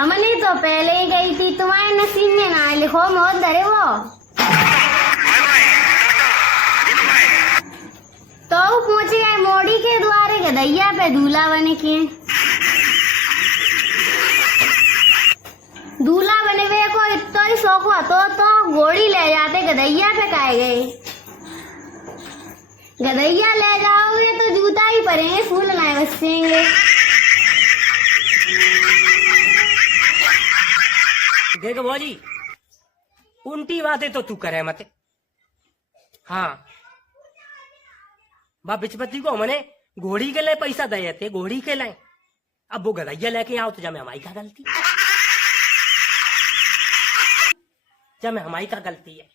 हमने तो पहले ही गई थी, तुम्हारे नसीब में ना लिखो मौत धरे वो। तो पहुंच गए मोड़ी के द्वारे गदैया पे दूल्हा बने के। दूल्हा बने हुए को इतना ही शौक हुआ तो घोड़ी ले जाते गदैया पे काहे गए। गदैया ले जाओगे तो जूता ही पड़ेंगे, फूल लाए बसेंगे। देख भौजी, उल्टी बातें तो तू करे मत। हाँ, बा बिचपति को मैंने घोड़ी के लिए पैसा दिए थे, घोड़ी के लिए। अब वो गदैया लेके आओ तो जब हमारी का गलती, जब हमारी का गलती है।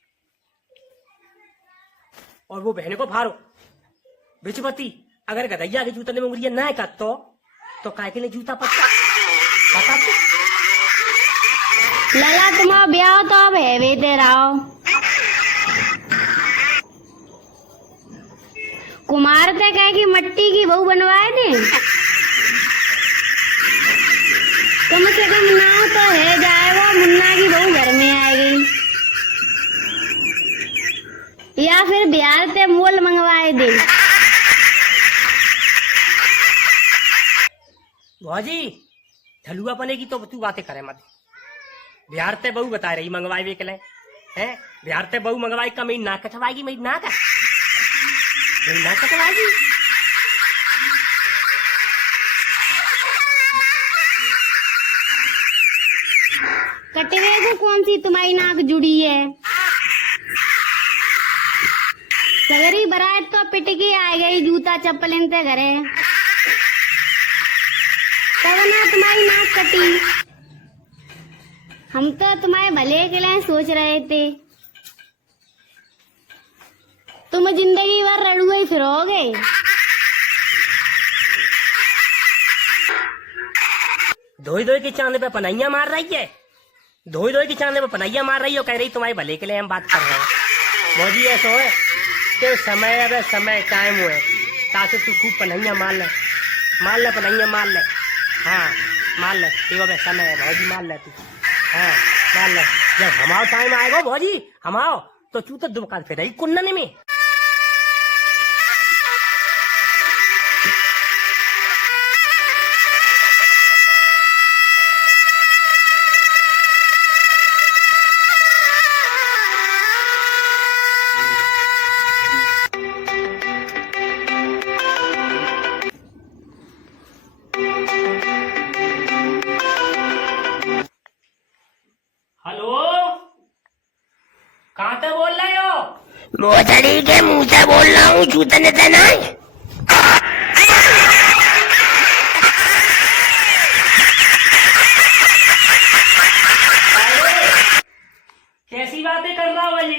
और वो बहने को फारो बिचपति, अगर गदैया के जूता ने मुंगरिया ना कर तो काय के लिए जूता पता तो लला तुम्हारा ब्याह तो अब है वे तेरा। कुमार ते कहे कि मट्टी की बहू बनवाए थे। कम से कम नाव तो है जाए वो मुन्ना की बहू घर में आएगी, या फिर बिहार से मोल मंगवाए दे। भौजी ढलुआ पने की तो तू बातें करे मत। बिहार ते बहू बता रही मंगवाए वे के लिए है। बिहार ते बहू मंगवाई का मेरी नाक कटवाएगी, मेरी नाक कटवाएगी। कटवे को कौन सी तुम्हारी नाक जुड़ी है। सगरी बरात तो पिटकी आ गई जूता चप्पल इनते घरे, तब ना तुम्हारी नाक कटी। हम तो तुम्हारे भले के लिए सोच रहे थे, तुम जिंदगी भर रड़ुए ही फिरोगे। धोई धोई के चांदे पे पनैया मार रही है, धोई धोई के चांदे पे पनैया मार रही हो, कह रही तुम्हारे भले के लिए हम बात कर रहे हैं। मौजी ऐसा है कि समय अब समय टाइम हुए ताकि तू खूब पनैया मार ले पनैया मार ले। हाँ मार ले, ठीक समय है भौजी, मार ले तू। हाँ मार ले, जब हमारा टाइम आएगा भौजी हमाओ तो तू तो दुकान फिर रही कुन्नन में। कहाँ से बोल रहे हो? मोसड़ी के मुंह से बोल रहा हूँ, चूतने से नहीं। कैसी बातें कर रहा हो जी?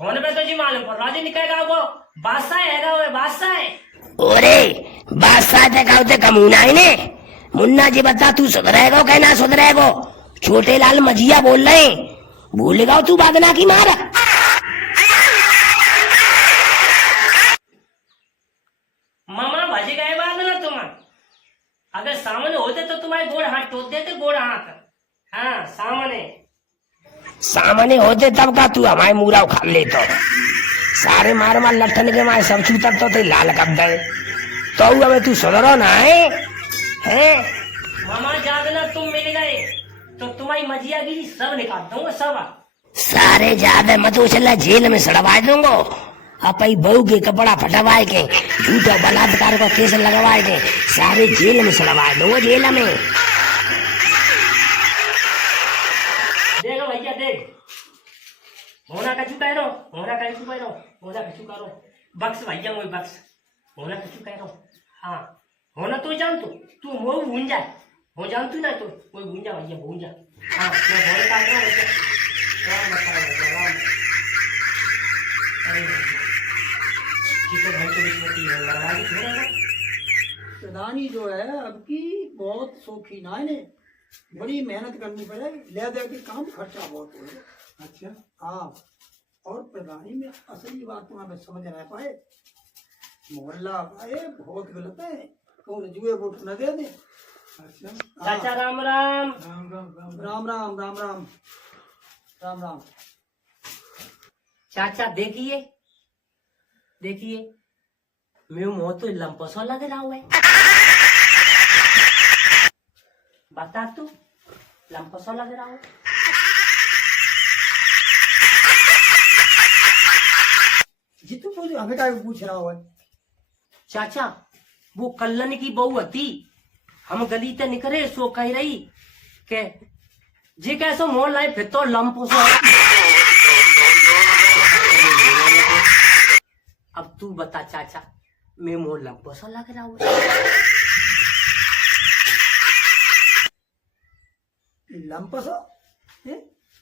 फोन पे तो जी मालूम पड़ रहा जी निकलेगा वो बादशाह है, वो बादशाह है। ओरे बादशाह जगह से कमूना है ने। मुन्ना जी बता तू सुधरेगो क्या ना सुधरेगो? छोटे लाल मजिया बोल रहे, भूलेगा तू बागना की मारा। मामा भज गए बाद ना तुम, अगर सामने होते तो तुम्हारे गोड़ हाथ टोक देते, गोड़ हाथ। हाँ सामने होते तब का तू हमारे मूरा उखाड़ ले तो सारे मार लठन के मारे सब छूतर तो लाल कब दे तो हमें तू सुधरो ना है? मामा जागना तुम मिल गए तो तुम्हारी मजिया गिरी सब निकाल दूंगा सब। सारे ज्यादा मत उछला, जेल में सड़वा दूंगा। अपनी बहू के कपड़ा फटवाए के, झूठा बलात्कार का केस लगवाए के, सारे जेल में सड़वा दूंगा, जेल में। देखो भैया देख, होना कछु कह रो, होना कछु कह रो, होना कछु करो बक्स भैया मोई बक्स, होना कछु कह रो। हाँ होना तो जान तू मोह भून जा, हो जान तू ना तो कोई भून जा भैया भून जा। हाँ मैं भोले काट रहा हूँ भैया, राम बता भैया राम। अरे ठीक है भाई, तो बीच में लड़वाई छोड़ेगा। प्रधानी जो है अब की बहुत शौकीन है ने, बड़ी मेहनत करनी पड़े, ले दे के काम खर्चा बहुत हो है। अच्छा हाँ, और प्रधानी में असली बात तुम्हें समझ ना पाए, मोहल्ला आए बहुत गलत है, तो जुए वोट न दे दे, चाचा राम राम। राम राम राम राम राम राम। चाचा देखिए देखिए, मेरे मुंह तो लंपसो लग रहा हुआ है। बता तू, लंपसो लग रहा हूँ। जी तू पूछ, हमें क्या पूछ रहा हो? चाचा वो कल्लन की बहू हती, हम गली ते निकले सो कह रही के जे कैसो मोल लाए फिर तो लंपसो। अब तू बता चाचा, मैं मोल लंपसो लग रहा हूँ। लंपसो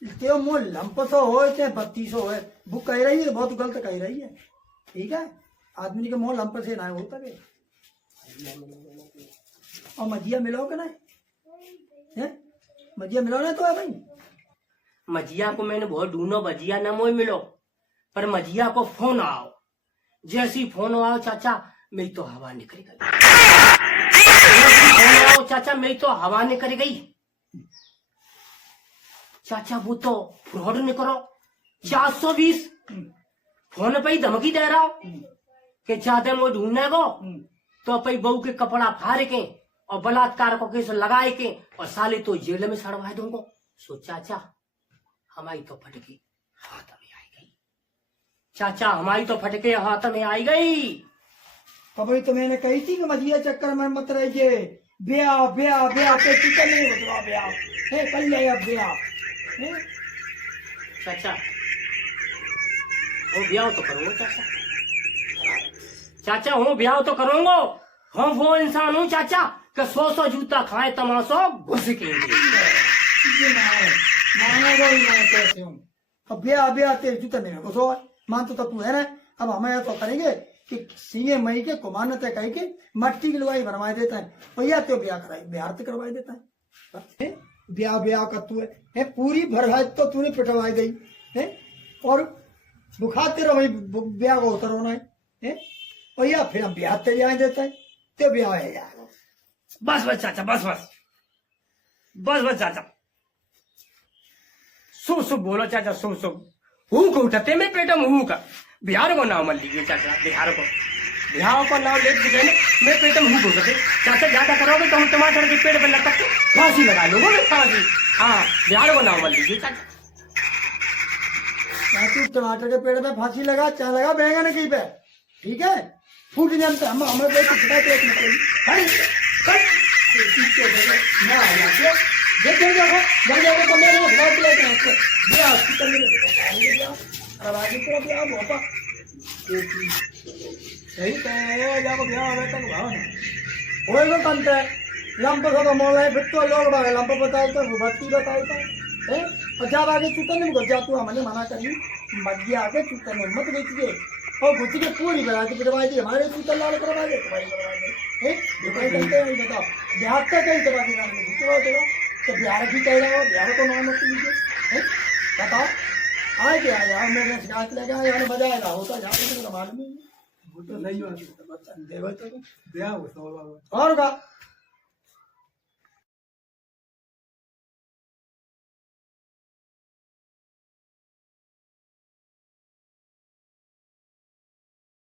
ते मो लंपसो हो चाहे 3200 हो, वो कह रही है, बहुत गलत कह रही है। ठीक है, आदमी के मोह लंपसे ना होता के। और मजिया मिलोगे ना? मजिया मिलो ना तो है भाई। मजिया को मैंने बहुत ढूंढो, मजिया न मोई मिलो, पर मजिया को फोन आओ। जैसी फोन आओ चाचा मेरी तो हवा निकल गई। फोन आओ चाचा मेरी तो हवा निकल गई। चाचा वो तो फ्रॉड निकलो 420 फोन पे ही धमकी दे रहा हो कि चाहते वो ढूंढने को तो अपनी बहू के कपड़ा फाड़ के और बलात्कार को केस लगाए के और साले तो जेल में सड़वा दूंगा। सो चाचा हमारी तो फटके हाथ में आई गई। चाचा हमारी तो फटके हाथ में आई गई। अभी तो मैंने कही थी कि मजिया चक्कर में मत रहिए। ब्याह ब्याह ब्याह पे चिकन नहीं होता, ब्याह है कल जाए अब ब्याह। चाचा वो ब्याह तो करूंगा चाचा। चाचा हूँ ब्याह तो करूंगा। हम वो इंसान हूँ चाचा कि 100 जूता खाए तमाशो घुस के। मानेगा ही नहीं कैसे हम। अब ब्याह ब्याह तेरे जूता नहीं घुसो, मान तो तू है ना। अब हमें ऐसा करेंगे कि सीए मई के कुमार तय कह के मट्टी की लुगाई बनवा देता है, भैया तो ब्याह कराई बिहार तक करवा देता है। ब्याह ब्याह का तू है पूरी भरहाज तो तूने पिटवा दी है, और बुखार तेरा वही ब्याह का उतर होना है भैया। फिर हम ब्याह ते जाए देता है तो ब्याह है यार। बस बस चाचा, बस बस बस बस चाचा। शुभ शुभ बोलो चाचा, शुभ शुभ। हूँ को उठते में पेटम हूँ का बिहार को नाम मत लीजिए चाचा। बिहार को नाम ले मैं पेटम हूँ को उठते। चाचा ज्यादा करोगे तो हम टमाटर के पेड़ पर लटक के फांसी लगा लोगे, फांसी। हाँ बिहार को नाम मत लीजिए चाचा। तू टमाटर के पेड़ पे फांसी लगा, चाह लगा बैंगन की पे, ठीक है। फूट जानते हम हमें कोई कुछ ना देख देखो जब जाओगे तो मेरे को खिला पिला के ये हॉस्पिटल में अब आगे तो ब्याह होता सही है। जाओ ब्याह होवे तक भाव ना होए को कंते लंप का मोल है। फिर तो लोग बाग लंप बताए तो भक्ति बताए है। और जब आगे चुतन में घुस जा तू हमने मना करी मत आके चुतन में मत बेचिए और घुस के पूरी बना के पिटवाई थी हमारे चुतन लाल करवा दे तुम्हारी करवा दे। बताओ बिहार तक कहीं करवा देगा तो बिहार भी कह रहा हो, बिहार को नाम मत लीजिए। बताओ आए क्या यार, मैं शिकायत लेगा यार मजा आएगा होता जहाँ मालूम है। वो तो सही बात है, ब्याह और का